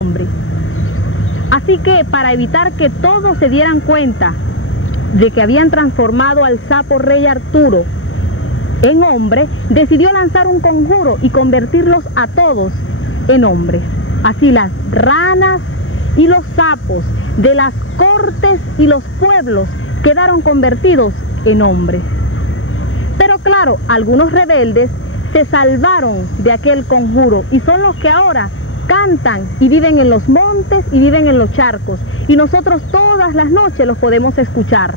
hombre. Así que para evitar que todos se dieran cuenta de que habían transformado al sapo rey Arturo en hombre, decidió lanzar un conjuro y convertirlos a todos en hombres. Así las ranas y los sapos de las cortes y los pueblos quedaron convertidos en hombres. Pero claro, algunos rebeldes se salvaron de aquel conjuro y son los que ahora cantan y viven en los montes y viven en los charcos, y nosotros todas las noches los podemos escuchar.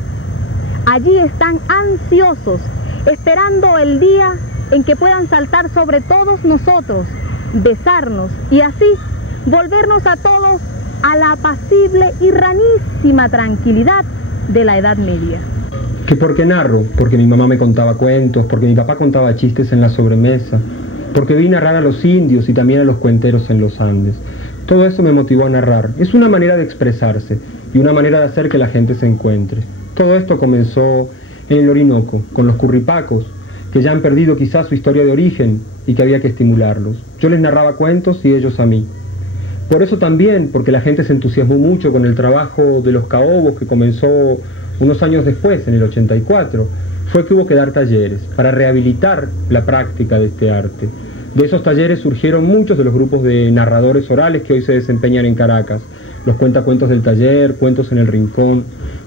Allí están ansiosos, esperando el día en que puedan saltar sobre todos nosotros, besarnos y así volvernos a todos a la apacible y ranísima tranquilidad de la Edad Media. ¿Que por qué narro? Porque mi mamá me contaba cuentos, porque mi papá contaba chistes en la sobremesa, porque vi narrar a los indios y también a los cuenteros en los Andes. Todo eso me motivó a narrar. Es una manera de expresarse y una manera de hacer que la gente se encuentre. Todo esto comenzó en el Orinoco, con los curripacos, que ya han perdido quizás su historia de origen y que había que estimularlos. Yo les narraba cuentos y ellos a mí. Por eso también, porque la gente se entusiasmó mucho con el trabajo de los caobos que comenzó unos años después, en el 84, fue que hubo que dar talleres para rehabilitar la práctica de este arte. De esos talleres surgieron muchos de los grupos de narradores orales que hoy se desempeñan en Caracas. Los cuentacuentos del taller, cuentos en el rincón,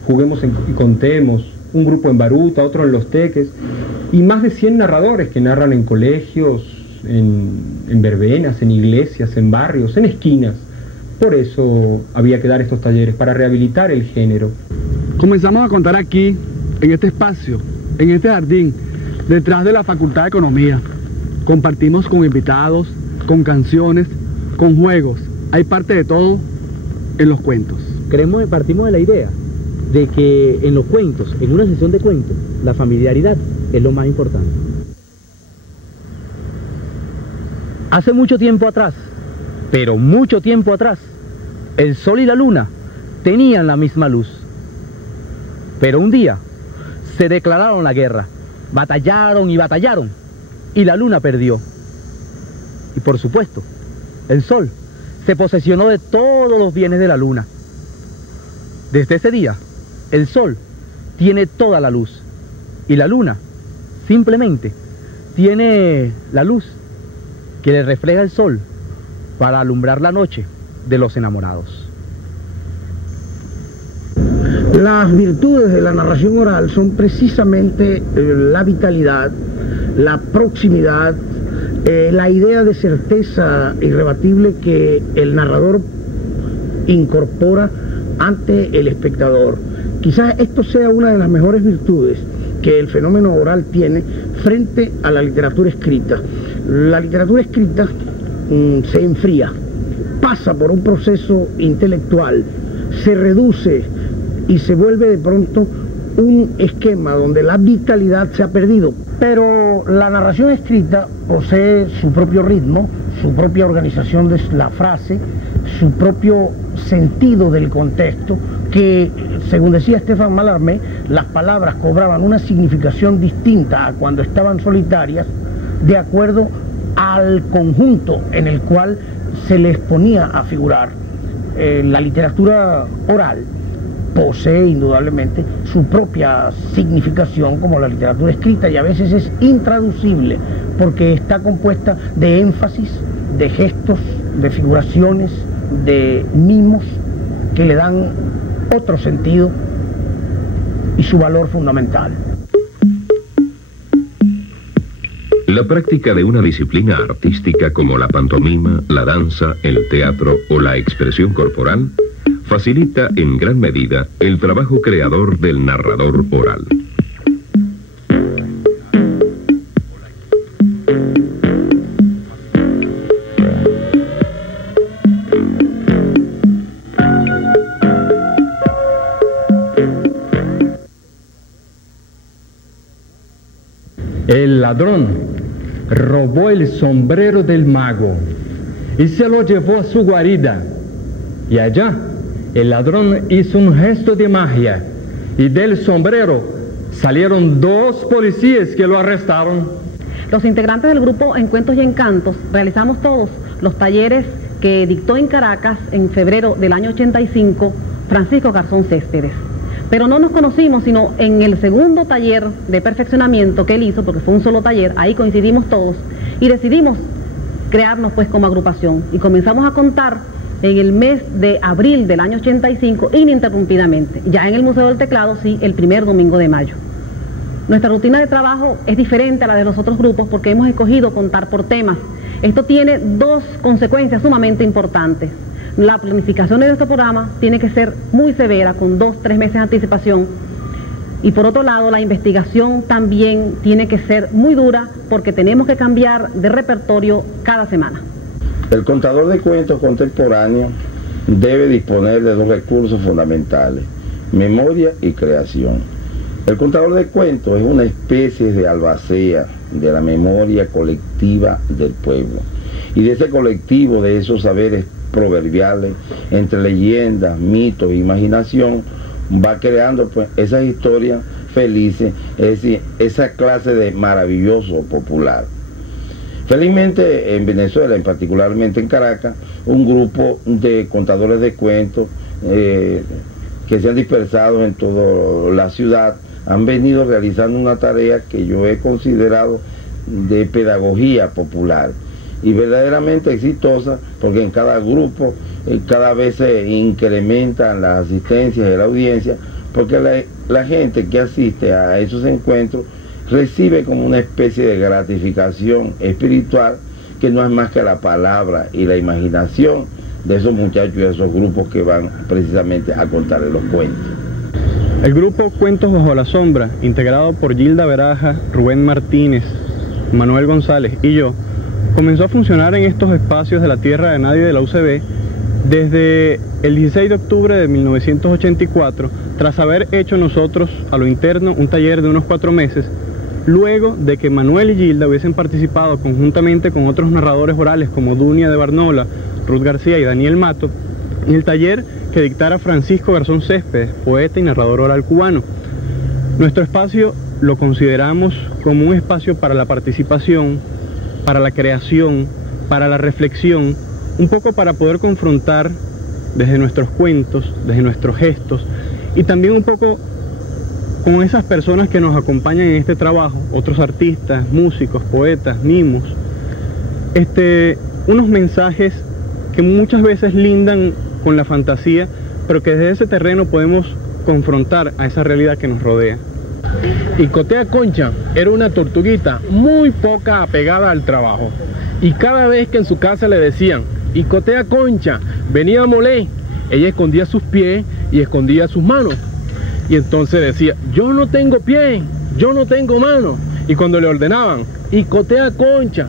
juguemos y contemos, un grupo en Baruta, otro en Los Teques, y más de 100 narradores que narran en colegios, en verbenas, en iglesias, en barrios, en esquinas. Por eso había que dar estos talleres, para rehabilitar el género. Comenzamos a contar aquí, en este espacio, en este jardín, detrás de la Facultad de Economía. Compartimos con invitados, con canciones, con juegos. Hay parte de todo en los cuentos. Partimos de la idea de que en los cuentos, en una sesión de cuentos, la familiaridad es lo más importante. Hace mucho tiempo atrás, pero mucho tiempo atrás, el sol y la luna tenían la misma luz. Pero un día se declararon la guerra, batallaron y batallaron, y la luna perdió. Y por supuesto, el sol se posesionó de todos los bienes de la luna. Desde ese día, el sol tiene toda la luz, y la luna simplemente tiene la luz que le refleja el sol para alumbrar la noche de los enamorados. Las virtudes de la narración oral son precisamente la vitalidad, la proximidad, la idea de certeza irrebatible que el narrador incorpora ante el espectador. Quizás esto sea una de las mejores virtudes que el fenómeno oral tiene frente a la literatura escrita. La literatura escrita se enfría, pasa por un proceso intelectual, se reduce y se vuelve de pronto un esquema donde la vitalidad se ha perdido. Pero la narración escrita posee su propio ritmo, su propia organización de la frase, su propio sentido del contexto, que, según decía Stéphane Mallarmé, las palabras cobraban una significación distinta a cuando estaban solitarias, de acuerdo al conjunto en el cual se les ponía a figurar. La literatura oral posee indudablemente su propia significación como la literatura escrita, y a veces es intraducible porque está compuesta de énfasis, de gestos, de figuraciones, de mimos que le dan otro sentido y su valor fundamental. La práctica de una disciplina artística como la pantomima, la danza, el teatro o la expresión corporal facilita en gran medida el trabajo creador del narrador oral. El ladrón robó el sombrero del mago y se lo llevó a su guarida. Y allá, el ladrón hizo un gesto de magia y del sombrero salieron 2 policías que lo arrestaron. Los integrantes del grupo En Cuentos y Encantos realizamos todos los talleres que dictó en Caracas en febrero del año 85 Francisco Garzón Céspedes. Pero no nos conocimos sino en el segundo taller de perfeccionamiento que él hizo, porque fue un solo taller, ahí coincidimos todos y decidimos crearnos pues como agrupación y comenzamos a contar en el mes de abril del año 85 ininterrumpidamente, ya en el Museo del Teclado sí, el primer domingo de mayo. Nuestra rutina de trabajo es diferente a la de los otros grupos porque hemos escogido contar por temas. Esto tiene dos consecuencias sumamente importantes. La planificación de nuestro programa tiene que ser muy severa, con 2-3 meses de anticipación. Y por otro lado, la investigación también tiene que ser muy dura porque tenemos que cambiar de repertorio cada semana. El contador de cuentos contemporáneo debe disponer de dos recursos fundamentales: memoria y creación. El contador de cuentos es una especie de albacea de la memoria colectiva del pueblo y de ese colectivo, de esos saberes proverbiales entre leyendas, mitos e imaginación, va creando pues esas historias felices, es decir, esa clase de maravilloso popular. Felizmente en Venezuela, particularmente en Caracas, un grupo de contadores de cuentos que se han dispersado en toda la ciudad han venido realizando una tarea que yo he considerado de pedagogía popular y verdaderamente exitosa, porque en cada grupo cada vez se incrementan las asistencias y la audiencia, porque la gente que asiste a esos encuentros recibe como una especie de gratificación espiritual que no es más que la palabra y la imaginación de esos muchachos y de esos grupos que van precisamente a contarles los cuentos. El grupo Cuentos Bajo la Sombra, integrado por Gilda Baraja, Rubén Martínez, Manuel González y yo, comenzó a funcionar en estos espacios de la Tierra de Nadie de la UCB desde el 16 de octubre de 1984, tras haber hecho nosotros a lo interno un taller de unos 4 meses, luego de que Manuel y Gilda hubiesen participado conjuntamente con otros narradores orales como Dunia de Barnola, Ruth García y Daniel Mato, en el taller que dictara Francisco Garzón Céspedes, poeta y narrador oral cubano. Nuestro espacio lo consideramos como un espacio para la participación, para la creación, para la reflexión, un poco para poder confrontar desde nuestros cuentos, desde nuestros gestos, y también un poco con esas personas que nos acompañan en este trabajo, otros artistas, músicos, poetas, mimos, unos mensajes que muchas veces lindan con la fantasía, pero que desde ese terreno podemos confrontar a esa realidad que nos rodea. Icotea Concha era una tortuguita muy poca apegada al trabajo, y cada vez que en su casa le decían Icotea Concha, venía a moler, ella escondía sus pies y escondía sus manos, y entonces decía, yo no tengo pie, yo no tengo mano, y cuando le ordenaban Icotea Concha,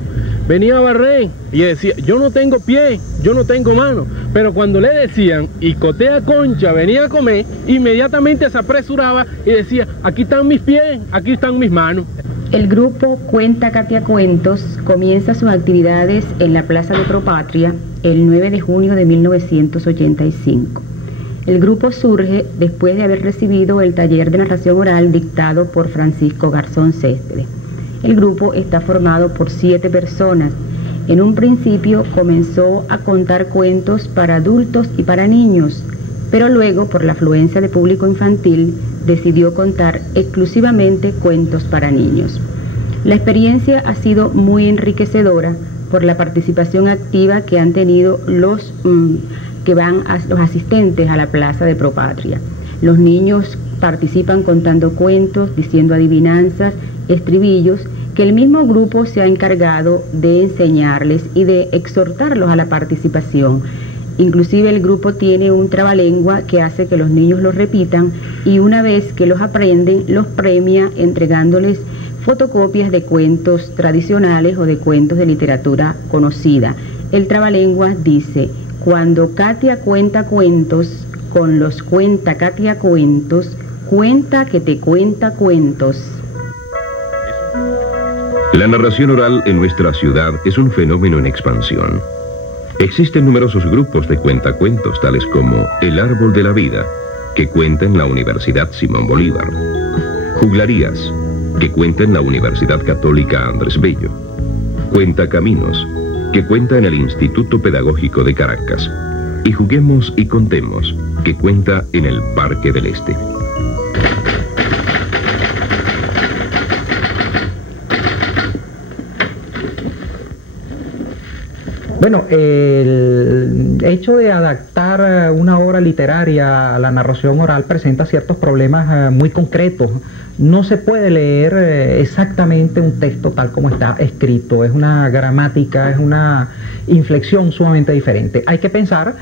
venía a barrer y decía, yo no tengo pie, yo no tengo mano. Pero cuando le decían, Icotea Concha, venía a comer, inmediatamente se apresuraba y decía, aquí están mis pies, aquí están mis manos. El grupo Cuenta Katia Cuentos comienza sus actividades en la Plaza de Propatria el 9 de junio de 1985. El grupo surge después de haber recibido el taller de narración oral dictado por Francisco Garzón Céspedes. El grupo está formado por 7 personas. En un principio comenzó a contar cuentos para adultos y para niños, pero luego, por la afluencia de público infantil, decidió contar exclusivamente cuentos para niños. La experiencia ha sido muy enriquecedora por la participación activa que han tenido los asistentes a la Plaza de Propatria. Los niños participan contando cuentos, diciendo adivinanzas, estribillos, que el mismo grupo se ha encargado de enseñarles y de exhortarlos a la participación. Inclusive el grupo tiene un trabalengua que hace que los niños los repitan y una vez que los aprenden, los premia entregándoles fotocopias de cuentos tradicionales o de cuentos de literatura conocida. El trabalengua dice, cuando Katia cuenta cuentos, con los cuenta Katia cuentos, cuenta que te cuenta cuentos. La narración oral en nuestra ciudad es un fenómeno en expansión. Existen numerosos grupos de cuentacuentos, tales como El Árbol de la Vida, que cuenta en la Universidad Simón Bolívar; Juglarías, que cuenta en la Universidad Católica Andrés Bello; Cuentacaminos, que cuenta en el Instituto Pedagógico de Caracas. Y Juguemos y Contemos, que cuenta en el Parque del Este. Bueno, el hecho de adaptar una obra literaria a la narración oral presenta ciertos problemas muy concretos. No se puede leer exactamente un texto tal como está escrito. Es una gramática, es una inflexión sumamente diferente. Hay que pensar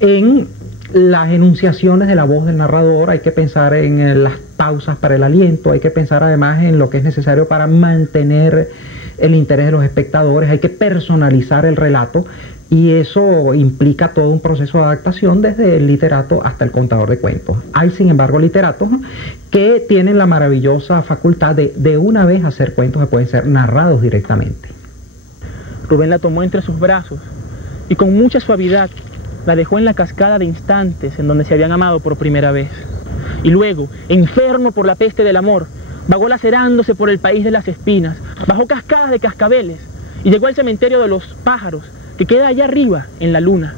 en las enunciaciones de la voz del narrador, hay que pensar en las pausas para el aliento, hay que pensar además en lo que es necesario para mantener el interés de los espectadores, hay que personalizar el relato y eso implica todo un proceso de adaptación desde el literato hasta el contador de cuentos. Hay sin embargo literatos que tienen la maravillosa facultad de una vez hacer cuentos que pueden ser narrados directamente. Rubén la tomó entre sus brazos y con mucha suavidad la dejó en la cascada de instantes en donde se habían amado por primera vez. Y luego, enfermo por la peste del amor, vagó lacerándose por el país de las espinas, bajó cascadas de cascabeles y llegó al cementerio de los pájaros, que queda allá arriba, en la luna.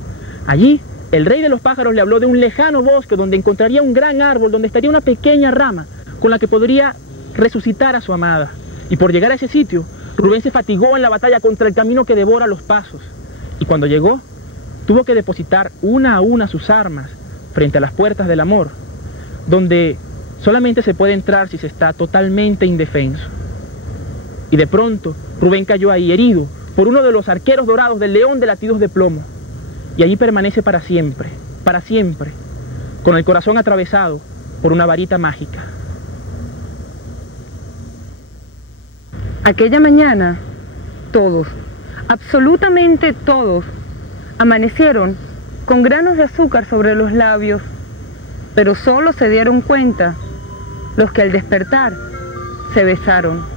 Allí, el rey de los pájaros le habló de un lejano bosque donde encontraría un gran árbol, donde estaría una pequeña rama con la que podría resucitar a su amada. Y por llegar a ese sitio, Rubén se fatigó en la batalla contra el camino que devora los pasos. Y cuando llegó, tuvo que depositar una a una sus armas frente a las puertas del amor, donde solamente se puede entrar si se está totalmente indefenso. Y de pronto, Rubén cayó ahí herido por uno de los arqueros dorados del león de latidos de plomo. Y allí permanece para siempre, con el corazón atravesado por una varita mágica. Aquella mañana, todos, absolutamente todos, amanecieron con granos de azúcar sobre los labios, pero solo se dieron cuenta los que al despertar se besaron.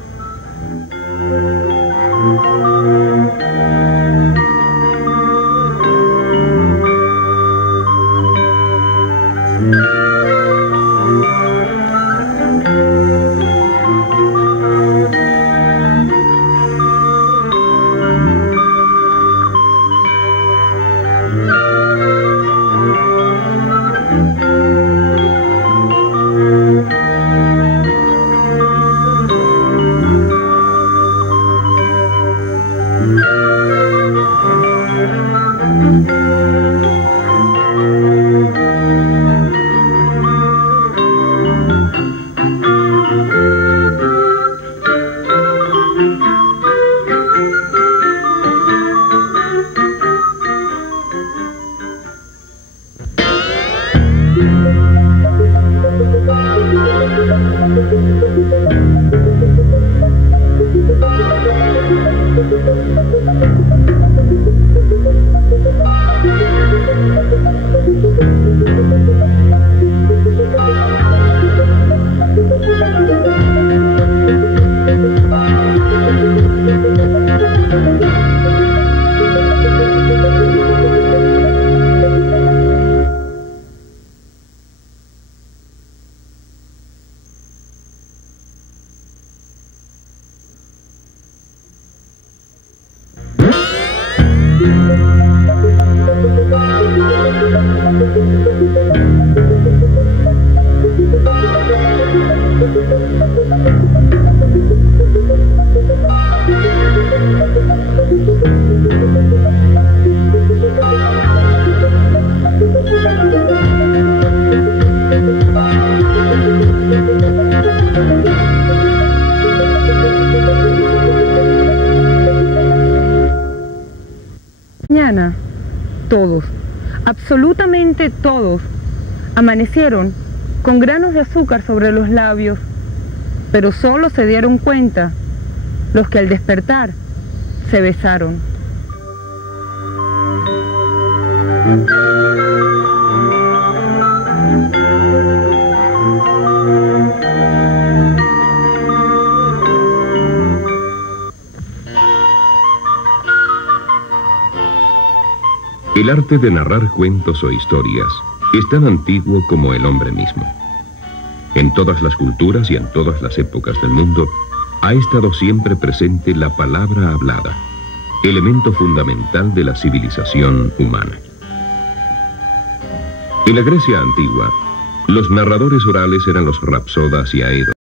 Mañana, todos, absolutamente todos, amanecieron con granos de azúcar sobre los labios, pero solo se dieron cuenta los que al despertar se besaron. El arte de narrar cuentos o historias es tan antiguo como el hombre mismo. En todas las culturas y en todas las épocas del mundo ha estado siempre presente la palabra hablada, elemento fundamental de la civilización humana. En la Grecia antigua, los narradores orales eran los rapsodas y aedos.